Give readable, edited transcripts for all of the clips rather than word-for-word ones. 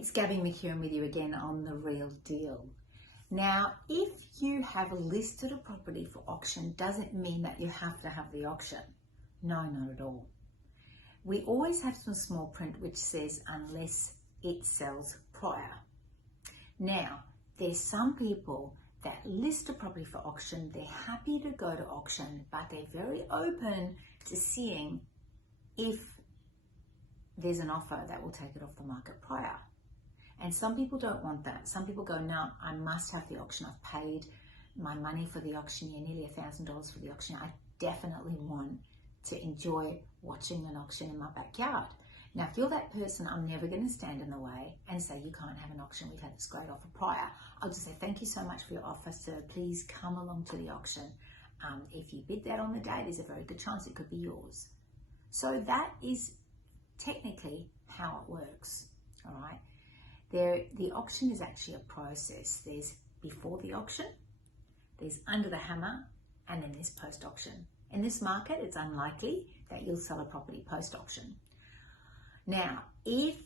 It's Gabby McKeown with you again on The Real Deal. Now, if you have listed a property for auction, doesn't mean that you have to have the auction. No, not at all. We always have some small print which says unless it sells prior. Now, there's some people that list a property for auction, they're happy to go to auction, but they're very open to seeing if there's an offer that will take it off the market prior. And some people don't want that. Some people go, no, I must have the auction. I've paid my money for the auctioneer, nearly $1,000 for the auctioneer. I definitely want to enjoy watching an auction in my backyard. Now, if you're that person, I'm never going to stand in the way and say you can't have an auction. We've had this great offer prior. I'll just say, thank you so much for your offer, sir. Please come along to the auction. If you bid that on the day, there's a very good chance it could be yours. So that is technically how it works, all right? The auction is actually a process. There's before the auction, there's under the hammer, and then there's post-auction. In this market, it's unlikely that you'll sell a property post-auction. Now, if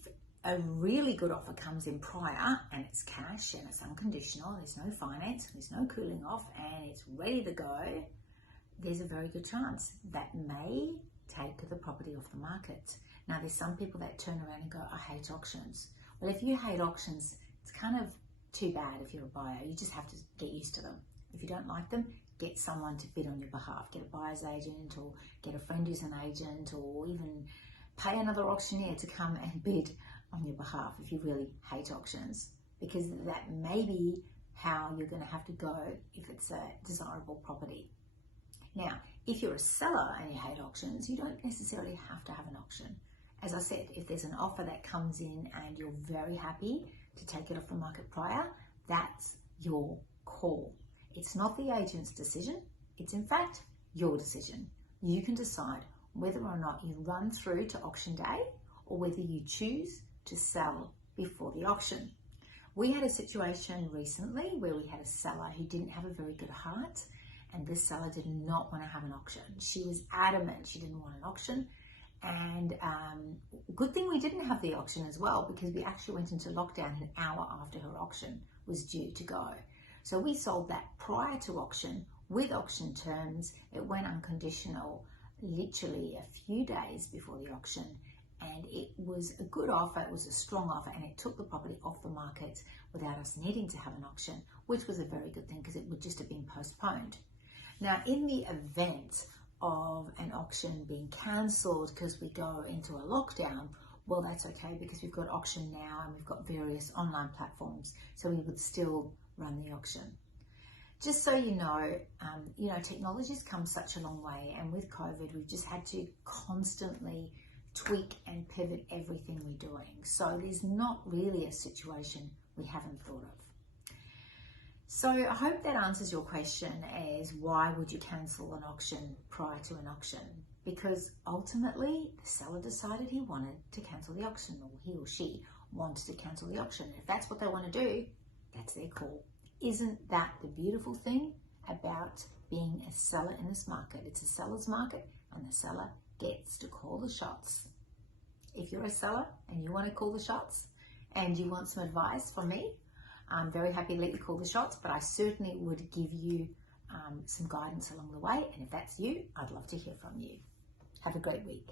a really good offer comes in prior and it's cash and it's unconditional, there's no finance, there's no cooling off, and it's ready to go, there's a very good chance that may take the property off the market. Now, there's some people that turn around and go, I hate auctions. Well, if you hate auctions, it's kind of too bad if you're a buyer. You just have to get used to them. If you don't like them, get someone to bid on your behalf. Get a buyer's agent or get a friend who's an agent, or even pay another auctioneer to come and bid on your behalf if you really hate auctions, because that may be how you're going to have to go if it's a desirable property. Now, if you're a seller and you hate auctions, you don't necessarily have to have an auction. As I said, if there's an offer that comes in and you're very happy to take it off the market prior, that's your call. It's not the agent's decision. It's in fact your decision. You can decide whether or not you run through to auction day or whether you choose to sell before the auction. We had a situation recently where we had a seller who didn't have a very good heart, and this seller did not want to have an auction. She was adamant she didn't want an auction. And good thing we didn't have the auction as well, because we actually went into lockdown an hour after her auction was due to go. So we sold that prior to auction with auction terms. It went unconditional literally a few days before the auction, and it was a good offer. It was a strong offer, and it took the property off the market without us needing to have an auction, which was a very good thing because it would just have been postponed. Now, in the event of an auction being cancelled because we go into a lockdown, well, that's okay, because we've got Auction Now and we've got various online platforms, so we would still run the auction. Just so you know, technology's come such a long way, and with COVID, we've just had to constantly tweak and pivot everything we're doing. So there's not really a situation we haven't thought of. So I hope that answers your question as why would you cancel an auction prior to an auction? Because ultimately the seller decided he wanted to cancel the auction, or he or she wanted to cancel the auction. If that's what they want to do, that's their call. Isn't that the beautiful thing about being a seller in this market? It's a seller's market, and the seller gets to call the shots. If you're a seller and you want to call the shots and you want some advice from me, I'm very happy to let you call the shots, but I certainly would give you some guidance along the way. And if that's you, I'd love to hear from you. Have a great week.